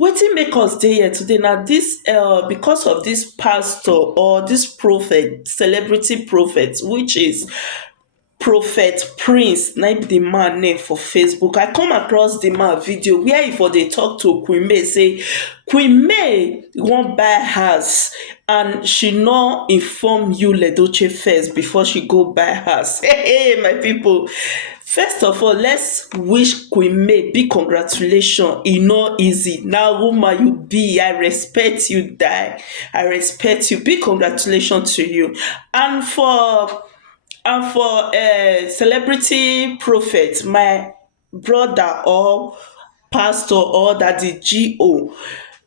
Wetin make us dey here today na this because of this pastor or this prophet, celebrity prophet, which is Prophet Prince, na im be the man name for Facebook. I come across the man video where e for dey talk to Queen May say Queen May wan buy house and she no inform Yűl Edochie first before she go buy house. Hey, my people. First of all, let's wish Queen May big congratulations. E no easy. Na woman you be. I respect you, die. I respect you. Big congratulations to you. And for celebrity prophet, my brother or pastor or daddy GO,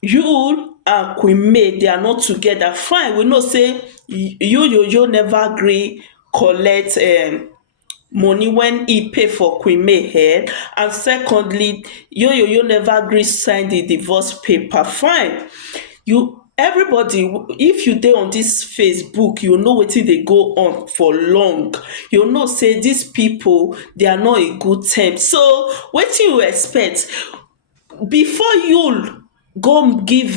you and Queen May, they are not together. Fine, we know say you never gree collect money when he pay for Queen May head, and secondly you never gree sign the divorce paper. Fine, you everybody, if you dey on this Facebook, you know wetin dey go on for long. You know say these people, they are not a good term. So wetin you expect before you go give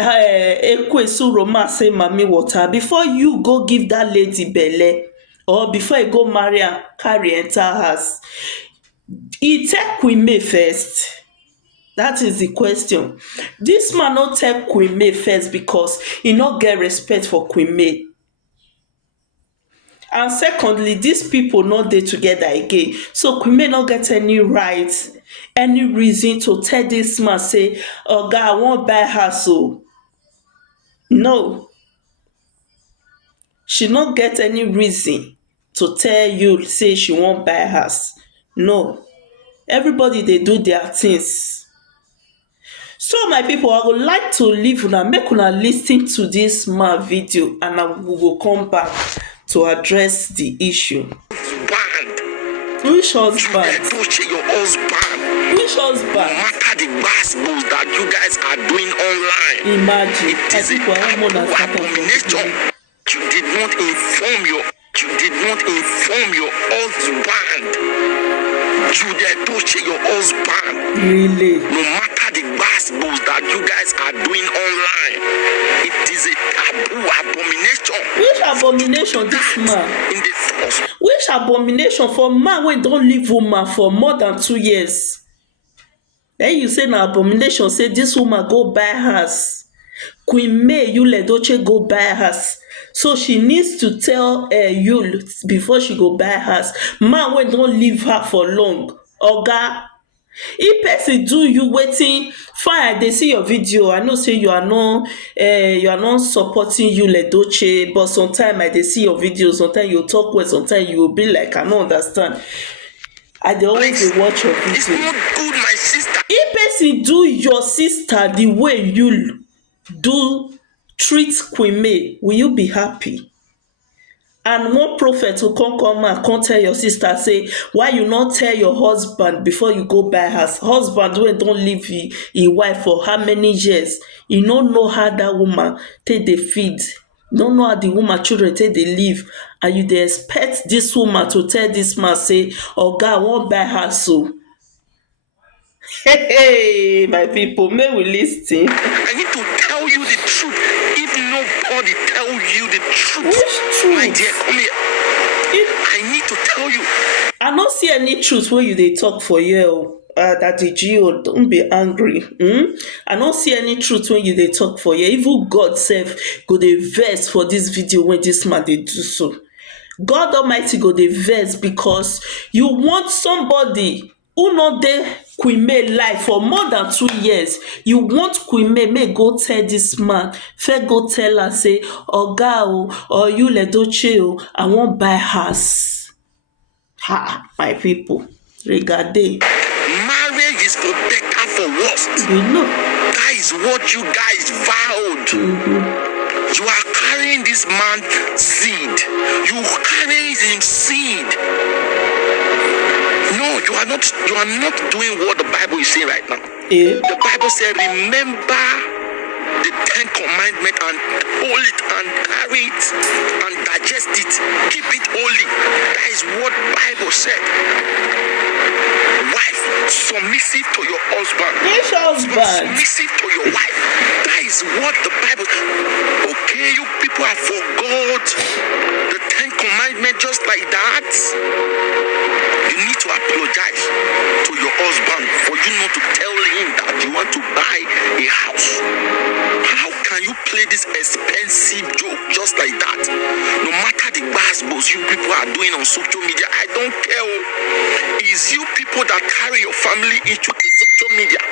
ekwesu romance say mami water, before you go give that lady belle, or before you go marry am carry enter house, e tell Queen May first? That is the question. This man no tell Queen May first because he no get respect for Queen May. And secondly, these people no dey together again, so Queen May no get any right, any reason to tell this man say oga I wan buy house o. No, she no get any reason to tell you say she wan buy house. No, everybody dey do their things. So my people, I would like to leave una, make una lis ten to this man video, and we go come back to address the issue. Which husband? Your husband. Which husband? No matter the gospels that you guys are doing online. Imagine. It is a abomination. You did not inform your husband. Yűl Edochie, your husband. Really? No matter the gospels that you guys are doing online, it is a taboo abomination. Which abomination this man? In the first. Which abomination for man wey don leave woman for more than 2 years? Then you say na abomination, say this woman go buy house. Queen May Yűl Edochie go buy house. So she needs to tell Yul before she go buy house. Man wey don leave her for long. Oga, if person do you wetin, fine, I dey see your video. I know say you are not supporting Yűl Edochie, but sometimes I dey see your videos. Sometimes you talk well, sometimes you will be like I no understand. I dey always dey watch your video. It's not good, my sister. If person do your sister the way you do treat Queen May, will you be happy? And one prophet will come and come tell your sister say, why you not tell your husband before you go buy house? Husband wey don leave his wife for how many years? You no know how that woman take dey feed, no know how the woman children take dey live, and you dey expect this woman to tell this man say oga I wan buy house o. Hey, my people, may we lis ten. I need to tell you the truth. If nobody tell you the truth, Which truth? my dear, come here. I need to tell you. I no see any truth wey you dey talk for here o. Daddy Gio, don't be angry. I no see any truth when you dey talk for here. Even God sef go dey vex for this video when this man dey do so. God Almighty go dey vex because you want somebody who no dey Queen May life for more than 2 years. You want Queen May go tell this man, first go tell her say oga o or Yűl Edochie o, I wan buy house. Ha, my people, regardez. Marriage is for better, for worse. You know. That is what you guys vowed. You are carrying this man's seed. You carrying his seed. No, you are not doing what the Bible is saying right now. Eh? The Bible said, remember the 10 commandments and hold it and carry it and digest it. Keep it holy. That is what Bible said. Wife, submissive to your husband. Which husband? Submissive to your wife. That is what the Bible. Okay, you people have forgot the 10 commandments just like that. You need to apologize to your husband for you not to tell him that you want to buy a house. How can you play this expensive joke just like that? No matter the basketballs you people are doing on social media, I don't care. It's you people that carry your family into the social media.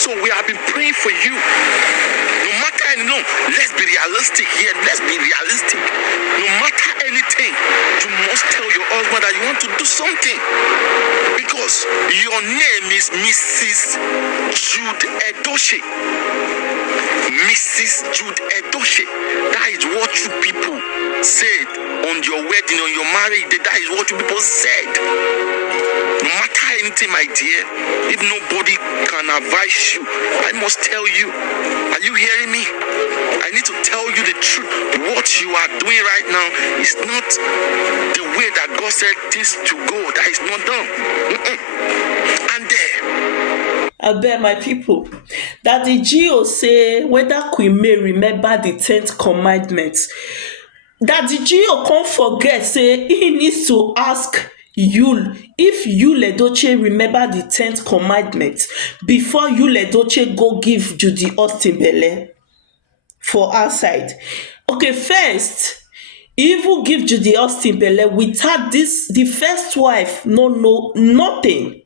So we have been praying for you. No matter let's be realistic here. Let's be realistic. No matter anything, you must tell your husband that you want to do something. Because your name is Mrs. Yűl Edochie. Mrs. Yűl Edochie. That is what you people said on your wedding, on your marriage. That is what you people said. No matter anything, my dear, if nobody can advise you, I must tell you. Are you hearing me? I need to tell you the truth. What you are doing right now is not the way that God said things to go. That is not done. And there. I bet my people that the GO say whether Queen May remember the 10th commandment. That the GO can't forget, say he needs to ask Yűl if Yűl Edochie remember the 10th commandment before Yűl Edochie go give Judy Austin belle for outside. Okay, first, he even give Judy Austin belle without this, the first wife no know nothing.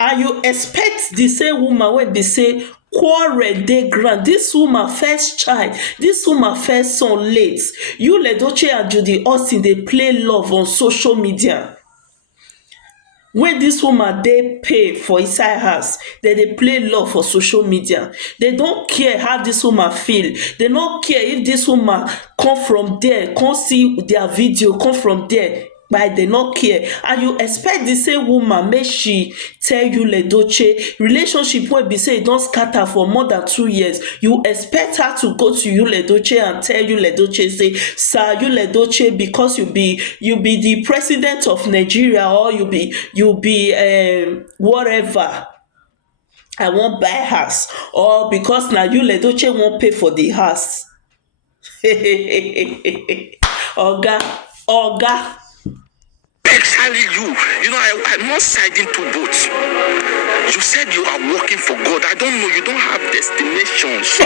And you expect the same woman when they say quarrel dey ground, this woman first child, this woman first son late, Yűl Edochie and Judy Austin dey play love on social media. When this woman dey pay for inside house, dey play love for social media. They don't care how this woman feel. They don't care if this woman come from there, come see their video, come from there. But they not care. And you expect the same woman make she tell Yűl Edochie relationship wey be say e don scatter for more than 2 years. You expect her to go to Yűl Edochie and tell Yűl Edochie say, sir Yűl Edochie, because you be the president of Nigeria, or you be whatever, I wan buy house, or because na Yűl Edochie wan pay for the house. Oga. Especially you know, I'm not siding to both. You said you are working for God. I don't know, you don't have destinations.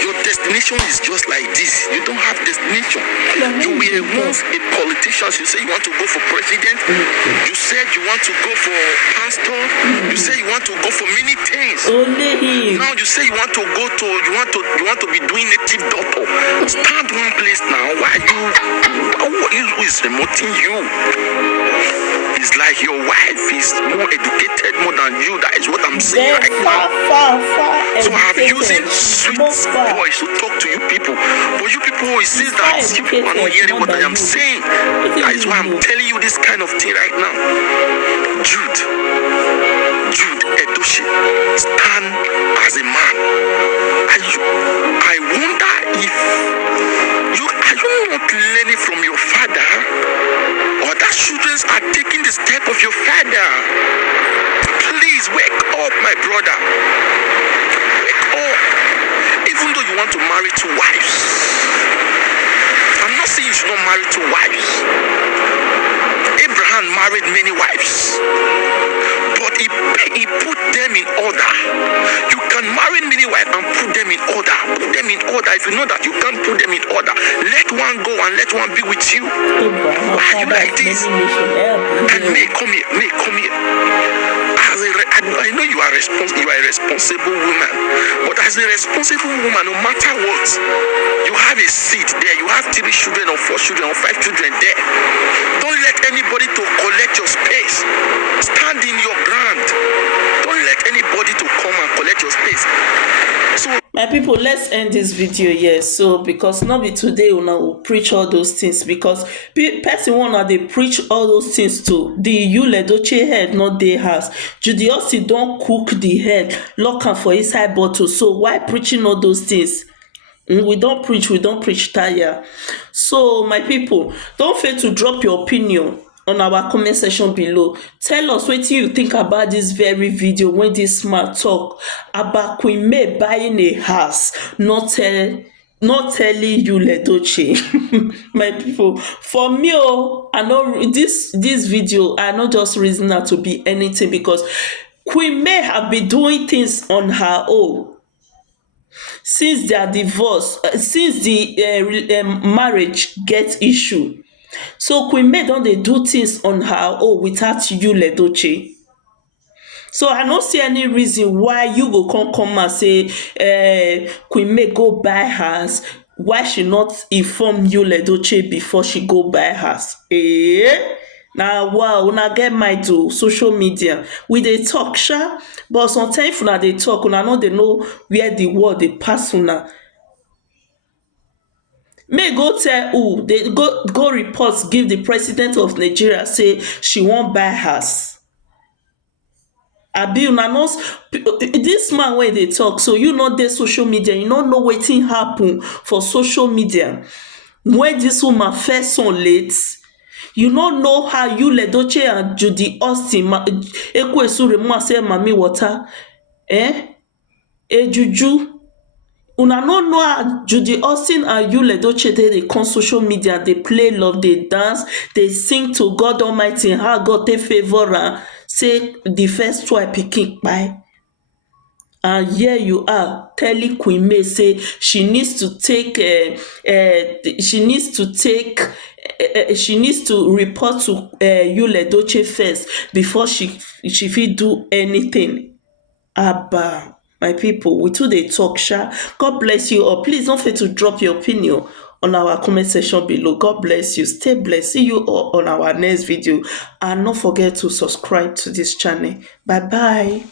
Your destination is just like this. You don't have destination. You were once a politician. You say you want to go for president. You said you want to go for pastor. You say you want to go for many things. Now you say you want to go to you want to be doing native doctor. Stand one place now. Why who is promoting you? It's like your wife is more educated more than you. That is what I'm saying right now. So I'm using sweet voice to talk to you people. But you people, it seems that you people are not hearing what I am saying. That is why I'm telling you this kind of thing right now. Yűl Edochie, stand as a man. I wonder if are you not learning from your father? Other children are taking the step of your father. Please wake up, my brother. Wake up. Even though you want to marry 2 wives, I'm not saying you should not marry 2 wives. Abraham married many wives, but he put them in order. You can marry many wives and put them in order. Put them in order. If you know that you can't put them in order, let one go and let one be with you. Why are you like this? And May, come here. I know you are a responsible woman, but as a responsible woman, no matter what, you have a seat there. You have 3 children or 4 children or 5 children there. Don't let anybody to collect your space. Stand in your ground. Don't let anybody to come and collect your space. So My people, let's end this video here. So because not be today una will preach all those things, because person wanna dey preach all those things to the Yűl Edochie head not dey house. Judy Austin don cook the head, lock am for inside bottle. So why preaching all those things? We don't preach tire. So my people, don't fail to drop your opinion on our comment section below. Tell us wetin you think about this very video when this man talk about Queen May buying a house, not telling Yűl Edochie. My people, for me I know this video, I no just reason her to be anything, because Queen May have been doing things on her own since their divorce, since the marriage get issue. So Queen May don dey do things on her own without Yűl Edochie. So I no see any reason why you go come and say Queen May go buy house, why she not inform Yűl Edochie before she go buy house? Na wow, una get mind to social media. We dey talk sha, but sometimes if una dey talk, una no dey know where the word dey pass una. May go tell who, they go report give the president of Nigeria say she wan buy house. Abi una know this man wey dey talk, so you no dey social media, you no know wetin happen for social media when this woman first son late. You no know how Yűl Edochie and Judy Austin Ekwesu remove say mami water, ejuju. Una no know how Judy Austin and Yűl Edochie dey come social media, dey play love, dey dance, dey sing to God Almighty, how God take favour am, say the first wife pikin kpai. And here you are telling Queen May say she needs to report to Yűl Edochie first before she fit do anything. Abba, my people, we too dey talk sha. God bless you all. Please don't forget to drop your opinion on our comment section below. God bless you. Stay blessed. See you all on our next video. And don't forget to subscribe to this channel. Bye bye.